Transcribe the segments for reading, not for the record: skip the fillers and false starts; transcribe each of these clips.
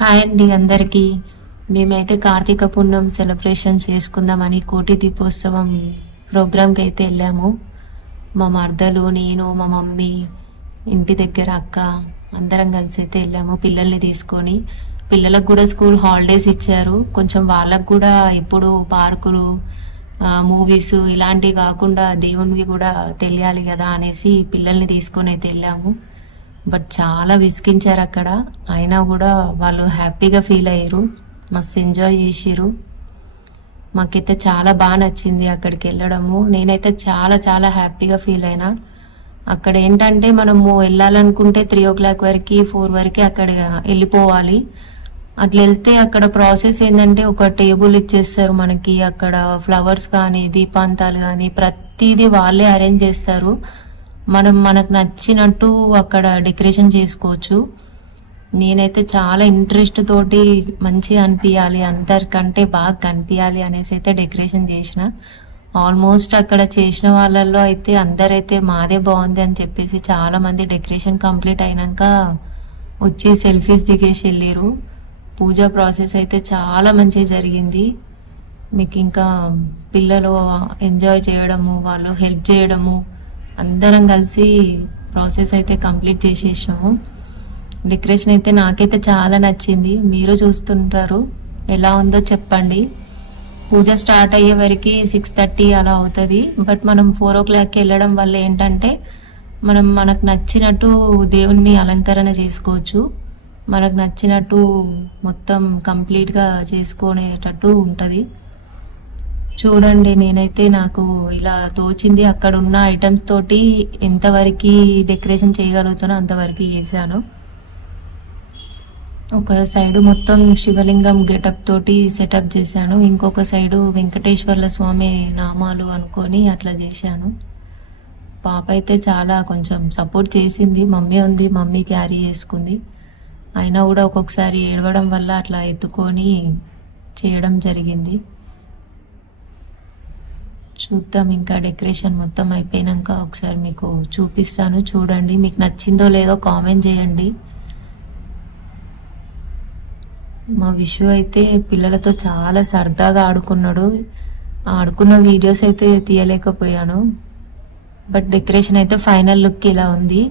Hi అండి అందరికి. మేమైతే కార్తీక పుణ్యం సెలబ్రేషన్స్ చేసుకుందామని కోటి దీపోత్సవం ప్రోగ్రామ్కి అయితే వెళ్ళాము. మా మర్దలు, నేను, మా మమ్మీ, ఇంటి దగ్గర అక్క అందరం కలిసి అయితే వెళ్ళాము పిల్లల్ని తీసుకొని. పిల్లలకు కూడా స్కూల్ హాలిడేస్ ఇచ్చారు. కొంచెం వాళ్ళకు కూడా ఇప్పుడు పార్కులు, మూవీస్ ఇలాంటివి కాకుండా దేవునివి కూడా తెలియాలి కదా అనేసి పిల్లల్ని తీసుకొని అయితే వెళ్ళాము. బట్ చాలా విసిగించారు అక్కడ. అయినా కూడా వాళ్ళు హ్యాపీగా ఫీల్ అయ్యారు, మస్తు ఎంజాయ్ చేసిరు. మాకైతే చాలా బాగా నచ్చింది అక్కడికి వెళ్ళడము. నేనైతే చాలా చాలా హ్యాపీగా ఫీల్ అయినా. అక్కడ ఏంటంటే మనము వెళ్ళాలనుకుంటే 3 o'clock వరకు 4 వరకు అక్కడ వెళ్ళిపోవాలి. అట్లా వెళ్తే అక్కడ ప్రాసెస్ ఏంటంటే ఒక టేబుల్ ఇచ్చేస్తారు మనకి. అక్కడ ఫ్లవర్స్ కానీ దీపాంతాలు కానీ ప్రతిదీ వాళ్ళే అరేంజ్ చేస్తారు. మనకు నచ్చినట్టు అక్కడ డెకరేషన్ చేసుకోవచ్చు. నేనైతే చాలా ఇంట్రెస్ట్ తోటి మంచిగా అనిపించాలి, అందరికంటే బాగా కనిపించాలి అనేసి అయితే డెకరేషన్ చేసిన. ఆల్మోస్ట్ అక్కడ చేసిన వాళ్ళల్లో అయితే అందరైతే మాదే బాగుంది అని చెప్పేసి చాలా మంది డెకరేషన్ కంప్లీట్ అయినాక వచ్చి సెల్ఫీస్ దిగేసి వెళ్ళారు. పూజా ప్రాసెస్ అయితే చాలా మంచిగా జరిగింది. మీకు ఇంకా పిల్లలు ఎంజాయ్ చేయడము, వాళ్ళు హెల్ప్ చేయడము, అందరం కలిసి ప్రాసెస్ అయితే కంప్లీట్ చేసేసినాము. డెకరేషన్ అయితే నాకైతే చాలా నచ్చింది. మీరు చూస్తుంటారు ఎలా ఉందో చెప్పండి. పూజ స్టార్ట్ అయ్యే వరకు 6:30 అలా అవుతుంది. బట్ మనం 4 o'clock వెళ్ళడం వల్ల ఏంటంటే మనకు నచ్చినట్టు దేవుణ్ణి అలంకరణ చేసుకోవచ్చు. మనకు నచ్చినట్టు మొత్తం కంప్లీట్గా చేసుకునేటట్టు ఉంటుంది. చూడండి, నేనైతే నాకు ఇలా తోచింది అక్కడ ఉన్న ఐటమ్స్ తోటి ఎంతవరకు డెకరేషన్ చేయగలుగుతానో అంతవరకు చేశాను. ఒక సైడ్ మొత్తం శివలింగం గెటప్ తోటి సెటప్ చేశాను. ఇంకొక సైడు వెంకటేశ్వర్ల స్వామి నామాలు అనుకొని అట్లా చేశాను. పాప అయితే చాలా కొంచెం సపోర్ట్ చేసింది. మమ్మీ ఉంది, మమ్మీ క్యారీ చేసుకుంది. అయినా కూడా ఒక్కొక్కసారి ఏడవడం వల్ల అట్లా ఎత్తుకొని చేయడం జరిగింది. చూద్దాం, ఇంకా డెకరేషన్ మొత్తం అయిపోయినాక ఒకసారి మీకు చూపిస్తాను. చూడండి, మీకు నచ్చిందో లేదో కామెంట్ చేయండి. మా విషు అయితే పిల్లలతో చాలా సరదాగా ఆడుకున్నాడు. ఆడుకున్న వీడియోస్ అయితే తీయలేకపోయాను. బట్ డెకరేషన్ అయితే ఫైనల్ లుక్ ఇలా ఉంది.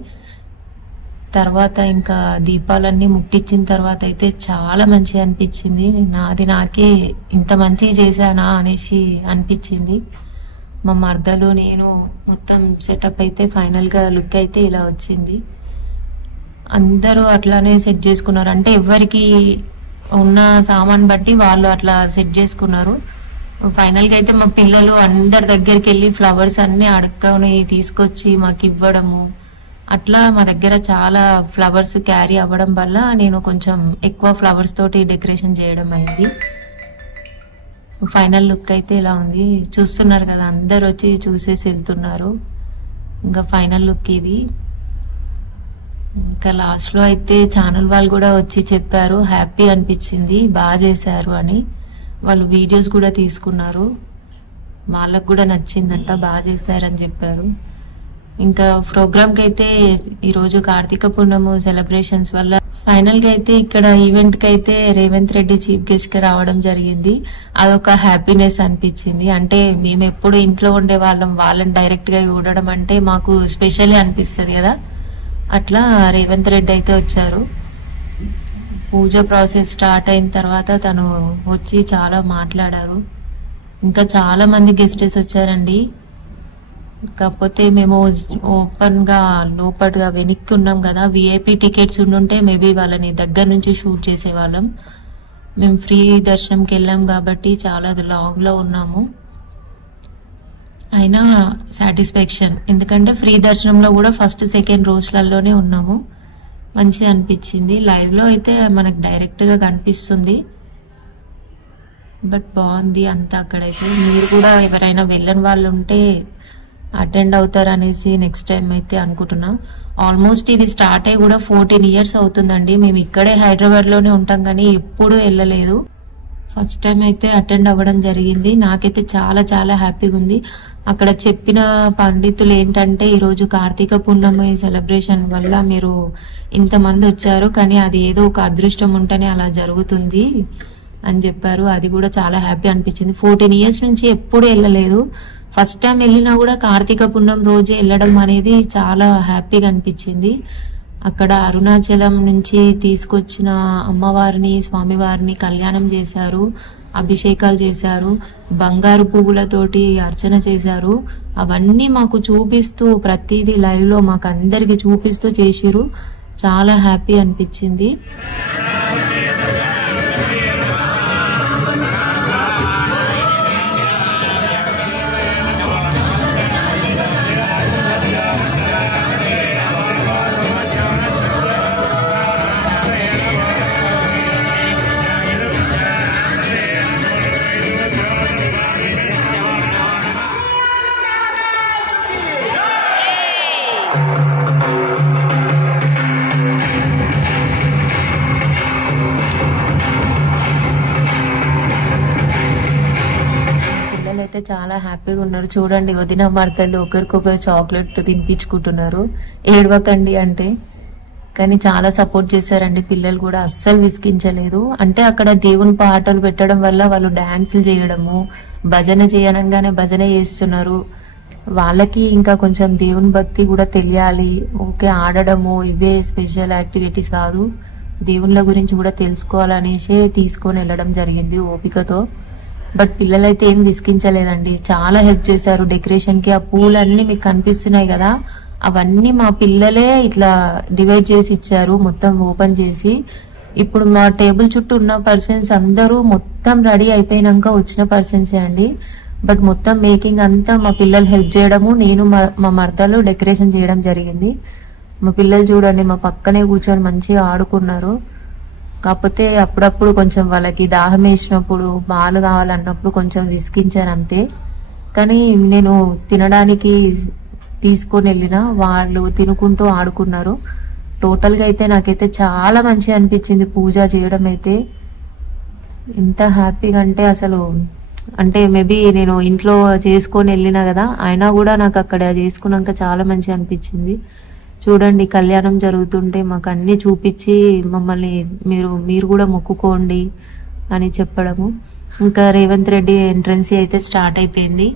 తర్వాత ఇంకా దీపాలన్నీ ముట్టించిన తర్వాత అయితే చాలా మంచిగా అనిపించింది. నాకే ఇంత మంచిగా చేశానా అనేసి అనిపించింది. మా మర్దలు, నేను మొత్తం సెటప్ అయితే ఫైనల్గా లుక్ అయితే ఇలా వచ్చింది. అందరూ అట్లానే సెట్ చేసుకున్నారు. అంటే ఎవరికి ఉన్న సామాన్ బట్టి వాళ్ళు అట్లా సెట్ చేసుకున్నారు. ఫైనల్గా అయితే మా పిల్లలు అందరి దగ్గరికి వెళ్ళి ఫ్లవర్స్ అన్ని అడుక్కొని తీసుకొచ్చి మాకు ఇవ్వడము, అట్లా మా దగ్గర చాలా ఫ్లవర్స్ క్యారీ అవ్వడం వల్ల నేను కొంచెం ఎక్కువ ఫ్లవర్స్ తోటి డెకరేషన్ చేయడం అయింది. ఫైనల్ లుక్ అయితే ఇలా ఉంది. చూస్తున్నారు కదా, అందరు వచ్చి చూసేసి వెళ్తున్నారు. ఇంకా ఫైనల్ లుక్ ఇది. ఇంకా లాస్ట్ లో అయితే ఛానల్ వాళ్ళు కూడా వచ్చి చెప్పారు, హ్యాపీ అనిపించింది, బాగా చేశారు అని. వాళ్ళు వీడియోస్ కూడా తీసుకున్నారు. వాళ్ళకు కూడా నచ్చిందంట, బాగా చేశారని చెప్పారు. ఇంకా ప్రోగ్రామ్ కి అయితే ఈరోజు కార్తీక పున్నము సెలబ్రేషన్స్ వల్ల ఫైనల్ గా అయితే ఇక్కడ ఈవెంట్ కి అయితే రేవంత్ రెడ్డి చీఫ్ గెస్ట్ గా రావడం జరిగింది. అదొక హ్యాపీనెస్ అనిపించింది. అంటే మేము ఎప్పుడు ఇంట్లో ఉండే వాళ్ళని డైరెక్ట్ గా చూడడం అంటే మాకు స్పెషల్లీ అనిపిస్తుంది కదా. అట్లా రేవంత్ రెడ్డి అయితే వచ్చారు. పూజ ప్రాసెస్ స్టార్ట్ అయిన తర్వాత తను వచ్చి చాలా మాట్లాడారు. ఇంకా చాలా మంది గెస్టెస్ వచ్చారండి. కాకపోతే మేము ఓపెన్ గా లోపటిగా వెనక్కి ఉన్నాం కదా. విఐపి టికెట్స్ ఉండుంటే మేబీ వాళ్ళని దగ్గర నుంచి షూట్ చేసేవాళ్ళం. మేము ఫ్రీ దర్శనంకి వెళ్ళాం కాబట్టి చాలా లాంగ్ లో ఉన్నాము. అయినా సాటిస్ఫాక్షన్, ఎందుకంటే ఫ్రీ దర్శనంలో కూడా ఫస్ట్ సెకండ్ రోస్లలోనే ఉన్నాము. మంచిగా అనిపించింది. లైవ్ లో అయితే మనకు డైరెక్ట్ గా కనిపిస్తుంది, బట్ బాగుంది అంతా. అక్కడైతే మీరు కూడా ఎవరైనా వెళ్ళని వాళ్ళు ఉంటే అటెండ్ అవుతారు అనేసి నెక్స్ట్ టైం అయితే అనుకుంటున్నా. ఆల్మోస్ట్ ఇది స్టార్ట్ అయ్యి కూడా 14 years అవుతుందండి. మేము ఇక్కడే హైదరాబాద్ లోనే ఉంటాం కానీ ఎప్పుడు వెళ్ళలేదు. ఫస్ట్ టైం అయితే అటెండ్ అవ్వడం జరిగింది. నాకైతే చాలా చాలా హ్యాపీగా ఉంది. అక్కడ చెప్పిన పండితులు ఏంటంటే, ఈరోజు కార్తీక పూర్ణమి సెలబ్రేషన్ వల్ల మీరు ఇంతమంది వచ్చారు, కానీ అది ఏదో ఒక అదృష్టం ఉంటేనే అలా జరుగుతుంది అని చెప్పారు. అది కూడా చాలా హ్యాపీ అనిపించింది. 14 years నుంచి ఎప్పుడు వెళ్ళలేదు. ఫస్ట్ టైం వెళ్ళినా కూడా కార్తీక పూర్ణం రోజే వెళ్ళడం అనేది చాలా హ్యాపీగా అనిపించింది. అక్కడ అరుణాచలం నుంచి తీసుకొచ్చిన అమ్మవారిని, స్వామివారిని కళ్యాణం చేశారు, అభిషేకాలు చేశారు, బంగారు పువ్వులతోటి అర్చన చేశారు. అవన్నీ మాకు చూపిస్తూ ప్రతిదీ లైవ్ లో మాకు అందరికి చూపిస్తూ చేసిరు. చాలా హ్యాపీ అనిపించింది. అయితే చాలా హ్యాపీగా ఉన్నారు. చూడండి, వదిన మర్దలు ఒకరికొకరు చాక్లెట్ తినిపించుకుంటున్నారు. ఏడవకండి అంటే, కానీ చాలా సపోర్ట్ చేశారండి. పిల్లలు కూడా అస్సలు విసిగించలేదు. అంటే అక్కడ దేవుని పాటలు పెట్టడం వల్ల వాళ్ళు డాన్సులు చేయడము, భజన చేయనంగానే భజన చేస్తున్నారు. వాళ్ళకి ఇంకా కొంచెం దేవుని భక్తి కూడా తెలియాలి. ఓకే, ఆడడము ఇవే స్పెషల్ యాక్టివిటీస్ కాదు, దేవుళ్ళ గురించి కూడా తెలుసుకోవాలనేసి తీసుకొని వెళ్ళడం జరిగింది ఓపికతో. బట్ పిల్లలైతే ఏం విసిగించలేదండి, చాలా హెల్ప్ చేశారు డెకరేషన్ కి. ఆ పూలన్నీ మీకు కనిపిస్తున్నాయి కదా, అవన్నీ మా పిల్లలే ఇట్లా డివైడ్ చేసి ఇచ్చారు, మొత్తం ఓపెన్ చేసి. ఇప్పుడు మా టేబుల్ చుట్టూ ఉన్న పర్సన్స్ అందరూ మొత్తం రెడీ అయిపోయినాక వచ్చిన పర్సన్సే అండి. బట్ మొత్తం మేకింగ్ అంతా మా పిల్లలు హెల్ప్ చేయడము, నేను మా మర్దలు డెకరేషన్ చేయడం జరిగింది. మా పిల్లలు చూడండి, మా పక్కనే కూర్చొని మంచిగా ఆడుకున్నారు. కాకపోతే అప్పుడప్పుడు కొంచెం వాళ్ళకి దాహం వేసినప్పుడు, పాలు కావాలన్నప్పుడు కొంచెం విసిగించాను అంతే. కానీ నేను తినడానికి తీసుకొని వెళ్ళిన వాళ్ళు తినుకుంటూ ఆడుకున్నారు. టోటల్ గా అయితే నాకైతే చాలా మంచిగా అనిపించింది పూజ చేయడం అయితే. ఎంత హ్యాపీగా అంటే అసలు, అంటే మేబీ నేను ఇంట్లో చేసుకొని వెళ్ళినా కదా, అయినా కూడా నాకు అక్కడ చేసుకున్నాక చాలా మంచిగా అనిపించింది. చూడండి, కళ్యాణం జరుగుతుంటే మాకు అన్ని చూపించి మమ్మల్ని మీరు కూడా మొక్కుకోండి అని చెప్పడము. ఇంకా రేవంత్ రెడ్డి ఎంట్రన్స్ అయితే స్టార్ట్ అయిపోయింది.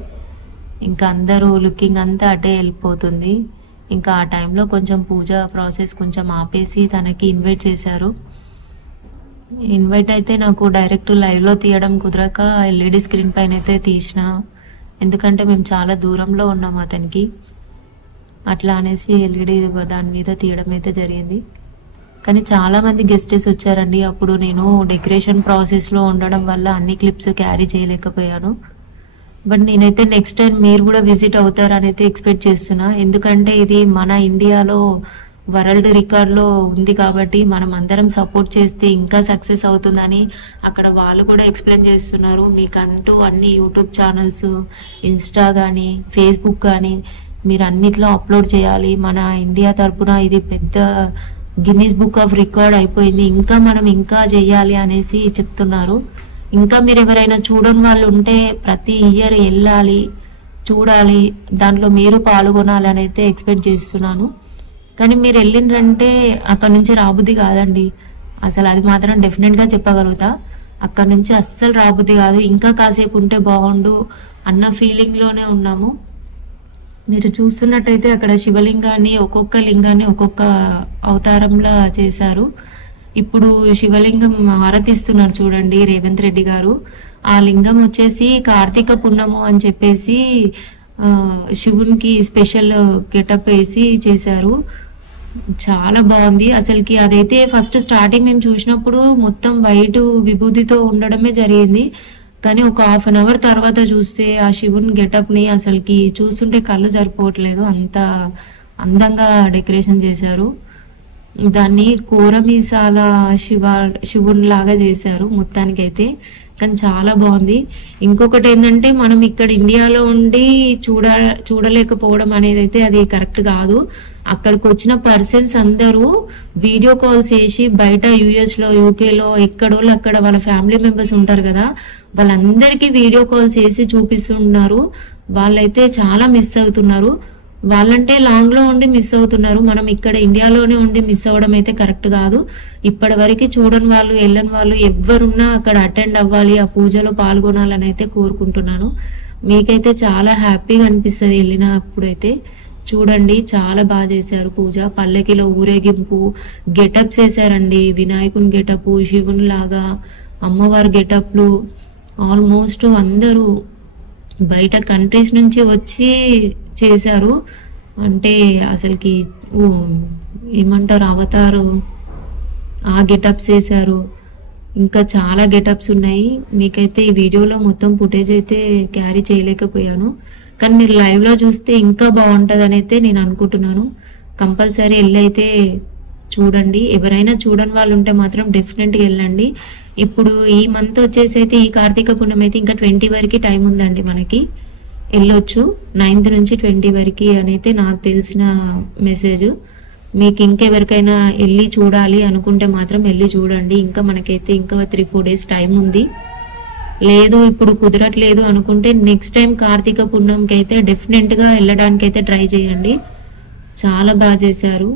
ఇంకా అందరూ లుకింగ్ అంతా అటే వెళ్ళిపోతుంది. ఇంకా ఆ టైంలో కొంచెం పూజ ప్రాసెస్ కొంచెం ఆపేసి తనకి ఇన్వైట్ చేశారు. ఇన్వైట్ అయితే నాకు డైరెక్ట్ లైవ్ లో తీయడం కుదరక ఎల్ఈడి స్క్రీన్ పైన అయితే తీసిన, ఎందుకంటే మేము చాలా దూరంలో ఉన్నాం అతనికి. అట్లా అనేసి ఎల్ఈడి దాని మీద తీయడం అయితే జరిగింది. కానీ చాలా మంది గెస్టెస్ వచ్చారండి. అప్పుడు నేను డెకరేషన్ ప్రాసెస్ లో ఉండడం వల్ల అన్ని క్లిప్స్ క్యారీ చేయలేకపోయాను. బట్ నేనైతే నెక్స్ట్ టైం మీరు కూడా విజిట్ అవుతారని అయితే ఎక్స్పెక్ట్ చేస్తున్నా. ఎందుకంటే ఇది మన ఇండియాలో వరల్డ్ రికార్డ్ లో ఉంది కాబట్టి మనం అందరం సపోర్ట్ చేస్తే ఇంకా సక్సెస్ అవుతుందని అక్కడ వాళ్ళు కూడా ఎక్స్ప్లెయిన్ చేస్తున్నారు. మీకంటూ అన్ని యూట్యూబ్ ఛానల్స్, ఇన్స్టా గానీ ఫేస్బుక్ గానీ మీరు అన్నిట్లో అప్లోడ్ చేయాలి. మన ఇండియా తరపున ఇది పెద్ద గిన్నీస్ బుక్ ఆఫ్ రికార్డ్ అయిపోయింది, ఇంకా మనం ఇంకా చెయ్యాలి అనేసి చెప్తున్నారు. ఇంకా మీరు ఎవరైనా చూడని వాళ్ళు ఉంటే ప్రతి ఇయర్ వెళ్ళాలి, చూడాలి, దాంట్లో మీరు పాల్గొనాలి అని అయితే ఎక్స్పెక్ట్ చేస్తున్నాను. కానీ మీరు వెళ్ళిండ్రంటే అక్కడ నుంచి రాబుద్ది కాదండి, అసలు అది మాత్రం డెఫినెట్ గా చెప్పగలుగుతా. అక్కడ నుంచి అస్సలు రాబుద్ది కాదు, ఇంకా కాసేపు ఉంటే బాగుండు అన్న ఫీలింగ్ లోనే ఉన్నాము. మీరు చూస్తున్నట్టయితే అక్కడ శివలింగాన్ని, ఒక్కొక్క లింగాన్ని ఒక్కొక్క అవతారంలా చేశారు. ఇప్పుడు శివలింగం హారతిస్తున్నారు చూడండి రేవంత్ రెడ్డి గారు. ఆ లింగం వచ్చేసి కార్తీక పున్నము అని చెప్పేసి శివునికి స్పెషల్ గెటప్ వేసి చేశారు. చాలా బాగుంది అసలుకి. అదైతే ఫస్ట్ స్టార్టింగ్ నేను చూసినప్పుడు మొత్తం వైట్ విభూతితో ఉండడమే జరిగింది. కానీ ఒక హాఫ్ అన్ అవర్ తర్వాత చూస్తే ఆ శివుని గెటప్ ని అసలుకి చూస్తుంటే కళ్ళు సరిపోవట్లేదు, అంత అందంగా డెకరేషన్ చేశారు. దాన్ని కోరమీసాల శివుని లాగా చేశారు మొత్తానికైతే. కానీ చాలా బాగుంది. ఇంకొకటి ఏంటంటే మనం ఇక్కడ ఇండియాలో ఉండి చూడలేకపోవడం అనేది అయితే అది కరెక్ట్ కాదు. అక్కడికి వచ్చిన పర్సన్స్ అందరూ వీడియో కాల్స్ చేసి బయట యుఎస్ లో యూకేలో ఎక్కడోళ్ళు అక్కడ వాళ్ళ ఫ్యామిలీ మెంబర్స్ ఉంటారు కదా, వాళ్ళందరికీ వీడియో కాల్స్ చేసి చూపిస్తున్నారు. వాళ్ళైతే చాలా మిస్ అవుతున్నారు. వాళ్ళంటే లాంగ్ లో ఉండి మిస్ అవుతున్నారు. మనం ఇక్కడ ఇండియాలోనే ఉండి మిస్ అవ్వడం అయితే కరెక్ట్ కాదు. ఇప్పటి వరకు చూడని వాళ్ళు వెళ్ళని వాళ్ళు ఎవరున్నా అక్కడ అటెండ్ అవ్వాలి, ఆ పూజలో పాల్గొనాలని అయితే కోరుకుంటున్నాను. మీకైతే చాలా హ్యాపీగా అనిపిస్తుంది వెళ్ళినప్పుడైతే. చూడండి చాలా బాగా చేశారు పూజ. పల్లకిలో ఊరేగింపు, గెటప్స్ వేసారండి. వినాయకుని గెటప్, శివుని లాగా, అమ్మవారి గెటప్లు. ఆల్మోస్ట్ అందరూ బయట కంట్రీస్ నుంచి వచ్చి చేశారు. అంటే అసలుకి ఏమంటారు, అవతారు ఆ గెటప్స్ వేసారు. ఇంకా చాలా గెటప్స్ ఉన్నాయి. మీకైతే ఈ వీడియోలో మొత్తం ఫుటేజ్ అయితే క్యారీ చేయలేకపోయాను, కానీ మీరు లైవ్ లో చూస్తే ఇంకా బాగుంటది అని అయితే నేను అనుకుంటున్నాను. కంపల్సరీ వెళ్ళి అయితే చూడండి. ఎవరైనా చూడని వాళ్ళు ఉంటే మాత్రం డెఫినెట్ గా వెళ్ళండి. ఇప్పుడు ఈ మంత్ వచ్చేసి అయితే ఈ కార్తీక పుణ్యం అయితే ఇంకా 20 వరకు టైం ఉందండి. మనకి వెళ్ళొచ్చు 9th నుంచి 20 వరకు అని అయితే నాకు తెలిసిన మెసేజ్. మీకు ఇంకెవరికైనా వెళ్ళి చూడాలి అనుకుంటే మాత్రం వెళ్ళి చూడండి. ఇంకా మనకైతే ఇంకా 3-4 డేస్ టైం ఉంది. లేదు ఇప్పుడు కుదరట్లేదు అనుకుంటే నెక్స్ట్ టైం కార్తీక పుణ్యంకి అయితే డెఫినెట్ గా వెళ్ళడానికి అయితే ట్రై చేయండి. చాలా బాగా చేశారు.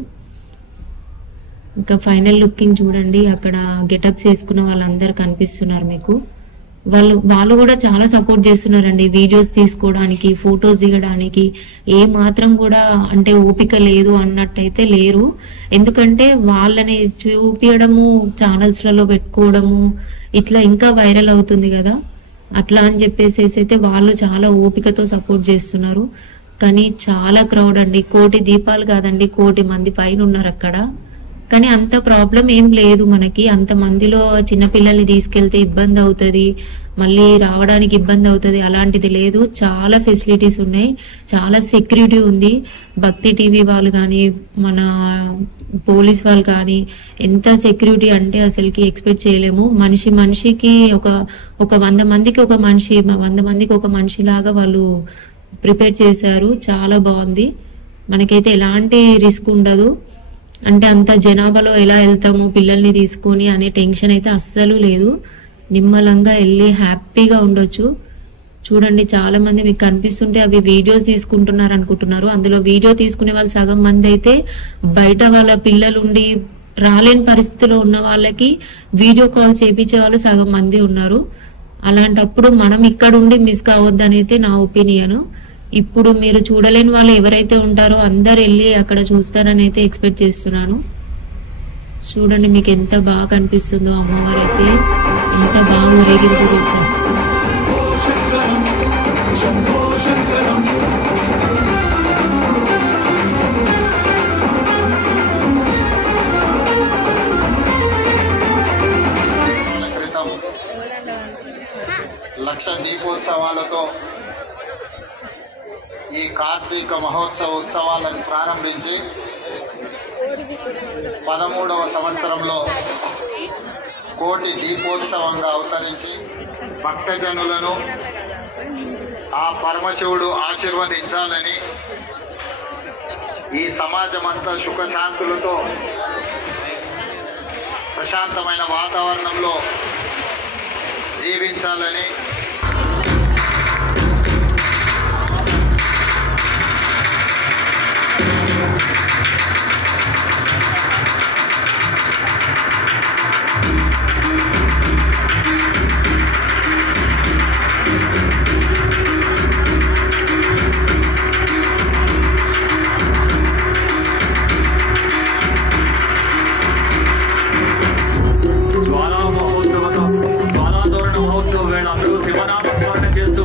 ఇంకా ఫైనల్ లుకింగ్ చూడండి. అక్కడ గెటప్స్ వేసుకున్న వాళ్ళందరూ కనిపిస్తున్నారు మీకు. వాళ్ళు కూడా చాలా సపోర్ట్ చేస్తున్నారండి. వీడియోస్ తీసుకోవడానికి, ఫొటోస్ దిగడానికి ఏ మాత్రం కూడా అంటే ఓపిక లేదు అన్నట్టయితే లేరు. ఎందుకంటే వాళ్ళని చూపించడము, ఛానల్స్ లలో పెట్టుకోవడము ఇట్లా ఇంకా వైరల్ అవుతుంది కదా, అట్లా అని చెప్పేసి అయితే వాళ్ళు చాలా ఓపికతో సపోర్ట్ చేస్తున్నారు. కానీ చాలా క్రౌడ్ అండి. 1,000 దీపాలు కాదండి, 1,000 మంది పైన ఉన్నారు అక్కడ. కానీ అంత ప్రాబ్లం ఏం లేదు మనకి. అంత మందిలో చిన్నపిల్లల్ని తీసుకెళ్తే ఇబ్బంది అవుతుంది, మళ్ళీ రావడానికి ఇబ్బంది అవుతుంది, అలాంటిది లేదు. చాలా ఫెసిలిటీస్ ఉన్నాయి, చాలా సెక్యూరిటీ ఉంది. భక్తి టీవీ వాళ్ళు కానీ, మన పోలీస్ వాళ్ళు కానీ ఎంత సెక్యూరిటీ అంటే అసలుకి ఎక్స్పెక్ట్ చేయలేము. మనిషికి ఒక 100 మందికి ఒక మనిషి, 100 మందికి ఒక మనిషి లాగా వాళ్ళు ప్రిపేర్ చేశారు. చాలా బాగుంది. మనకైతే ఎలాంటి రిస్క్ ఉండదు. అంటే అంత జనాభాలో ఎలా వెళ్తాము పిల్లల్ని తీసుకొని అనే టెన్షన్ అయితే అస్సలు లేదు. నిమ్మలంగా వెళ్ళి హ్యాపీగా ఉండొచ్చు. చూడండి చాలా మంది మీకు కనిపిస్తుంటే అవి వీడియోస్ తీసుకుంటున్నారు అనుకుంటున్నారు. అందులో వీడియో తీసుకునే వాళ్ళు సగం మంది అయితే బయట వాళ్ళ పిల్లలుండి రాలేని పరిస్థితిలో ఉన్న వాళ్ళకి వీడియో కాల్స్ చేయించే వాళ్ళు సగం మంది ఉన్నారు. అలాంటప్పుడు మనం ఇక్కడ ఉండి మిస్ కావద్దని అయితే నా ఒపీనియన్. ఇప్పుడు మీరు చూడలేని వాళ్ళు ఎవరైతే ఉంటారో అందరు వెళ్ళి అక్కడ చూస్తారని అయితే ఎక్స్పెక్ట్ చేస్తున్నాను. చూడండి మీకు ఎంత బాగా కనిపిస్తుందో అమ్మవారు అయితే, ఎంత బాగా ఊరేగింపు చేశారు. లక్ష దీపోత్సవాలతో ఈ కార్తీక మహోత్సవ ఉత్సవాలను ప్రారంభించి 13వ సంవత్సరంలో 1,000 దీపోత్సవంగా అవతరించి భక్తజనులను ఆ పరమశివుడు ఆశీర్వదించాలని, ఈ సమాజమంతా సుఖశాంతులతో ప్రశాంతమైన వాతావరణంలో జీవించాలని జ్వాలాతోరణ మహోత్సవ వేళ అందరూ శివనామ స్మరణ చేస్తూ